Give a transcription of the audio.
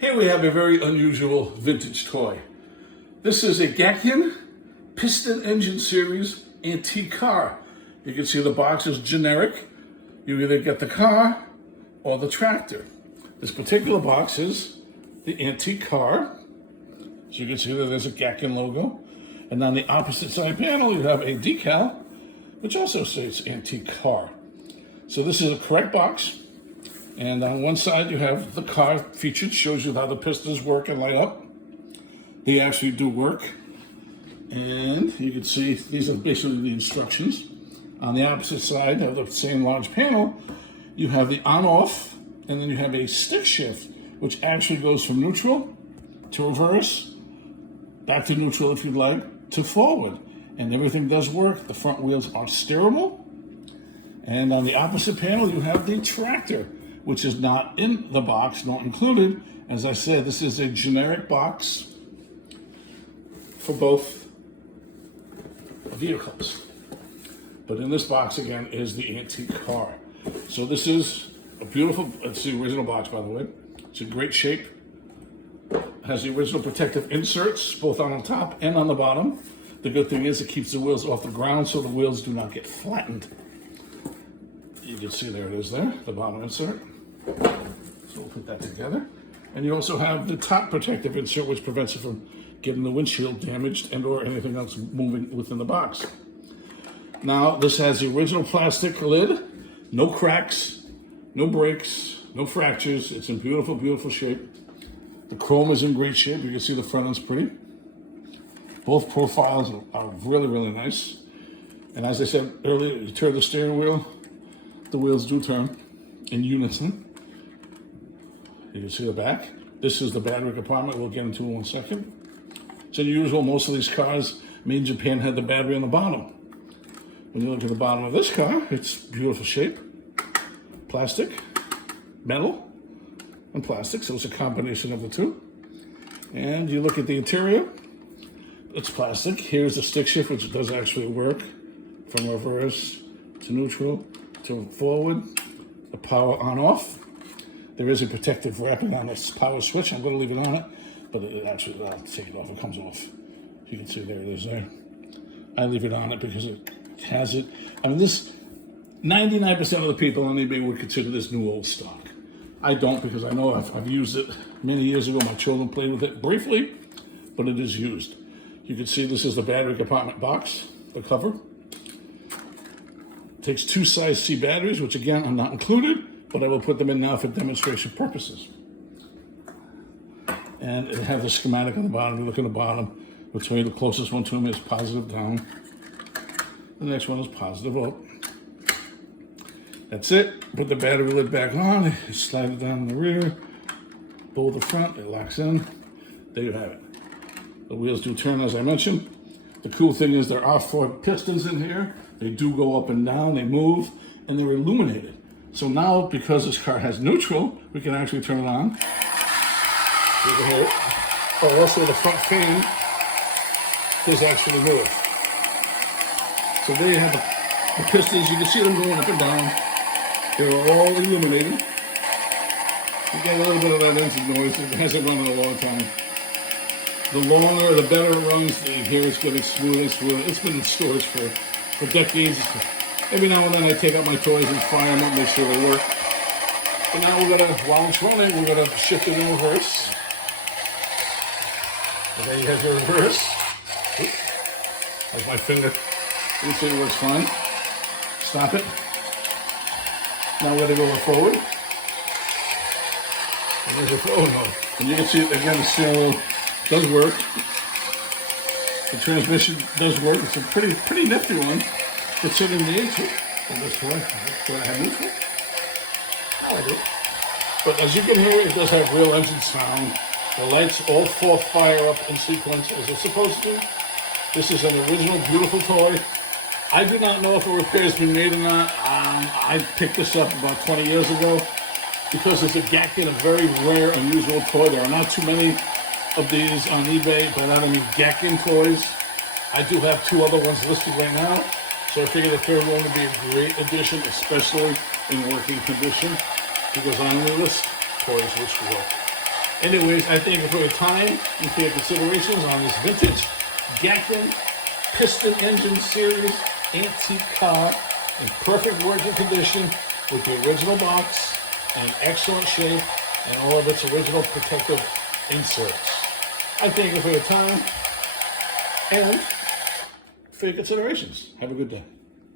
Here we have a very unusual vintage toy. This is a Gakken Piston engine series antique car. You can see the box is generic. You either get the car or the tractor. This particular box is the antique car. So you can see that there's a Gakken logo. And on the opposite side panel, you have a decal, which also says antique car. So this is a correct box. And on one side, you have the car featured, shows you how the pistons work and light up. They actually do work. And you can see these are basically the instructions. On the opposite side of the same large panel, you have the on-off, and then you have a stick shift, which actually goes from neutral to reverse, back to neutral if you'd like, to forward. And everything does work. The front wheels are steerable. And on the opposite panel, you have the tractor, which is not in the box, not included. As I said, this is a generic box for both vehicles. But in this box, again, is the antique car. So this is a beautiful, it's the original box, by the way. It's in great shape. It has the original protective inserts, both on the top and on the bottom. The good thing is it keeps the wheels off the ground so the wheels do not get flattened. You can see there it is there, the bottom insert. So we'll put that together. And you also have the top protective insert, which prevents it from getting the windshield damaged and or anything else moving within the box. Now, this has the original plastic lid, no cracks, no breaks, no fractures. It's in beautiful, beautiful shape. The chrome is in great shape. You can see the front end's pretty. Both profiles are really, really nice. And as I said earlier, you turn the steering wheel, the wheels do turn in unison. You can see the back. This is the battery compartment we'll get into in 1 second. It's unusual, most of these cars made in Japan had the battery on the bottom. When you look at the bottom of this car, it's beautiful shape. Plastic, metal, and plastic, so it's a combination of the two. And you look at the interior, it's plastic. Here's the stick shift, which does actually work from reverse to neutral to forward. The power on off. There is a protective wrapping on this power switch. I'm going to leave it on it, but it actually, I'll take it off. It comes off. You can see there it is there. I leave it on it because it has it. I mean, this 99% of the people on eBay would consider this new old stock. I don't, because I know I've used it many years ago. My children played with it briefly, but it is used. You can see this is the battery compartment box, the cover. It takes 2 size C batteries, which again are not included, but I will put them in now for demonstration purposes. And it has the schematic on the bottom. You look at the bottom, which way the closest one to me is positive down. The next one is positive up. That's it. Put the battery lid back on, slide it down in the rear, pull the front, it locks in. There you have it. The wheels do turn, as I mentioned. The cool thing is there are 4 pistons in here. They do go up and down, they move, and they're illuminated. So now, because this car has neutral, we can actually turn it on. You can hear it. Oh, also the front fan does actually move. So there you have the pistons. You can see them going up and down. They're all illuminated. You get a little bit of that engine noise. It hasn't run in a long time. The longer, the better it runs. You hear it's getting smoother and smoother. It's been in storage for decades. Every now and then I take out my toys and fire them up, make sure they work. And now we're gonna, while it's running, we're gonna shift it in reverse. And then you have your reverse. Oops. Like my finger. You see it works fine. Stop it. Now we're gonna go forward. And there's your forward mode. And you can see, again, the steering wheel does work. The transmission does work. It's a pretty nifty one, considering the age of this toy. Do I have neutral? No, I do. But as you can hear, it does have real engine sound. The lights all 4 fire up in sequence as they're supposed to. This is an original, beautiful toy. I do not know if a repair has been made or not. I picked this up about 20 years ago because it's a Gakken, a very rare, unusual toy. There are not too many of these on eBay, but I mean Gakken toys. I do have 2 other ones listed right now, so I figured the third one would be a great addition, especially in working condition, because I only list toys which work. Anyways, I thank you for your time and for your considerations on this vintage Gakken Piston engine series antique car in perfect working condition with the original box and excellent shape and all of its original protective inserts. I thank you for your time and for your considerations. Have a good day.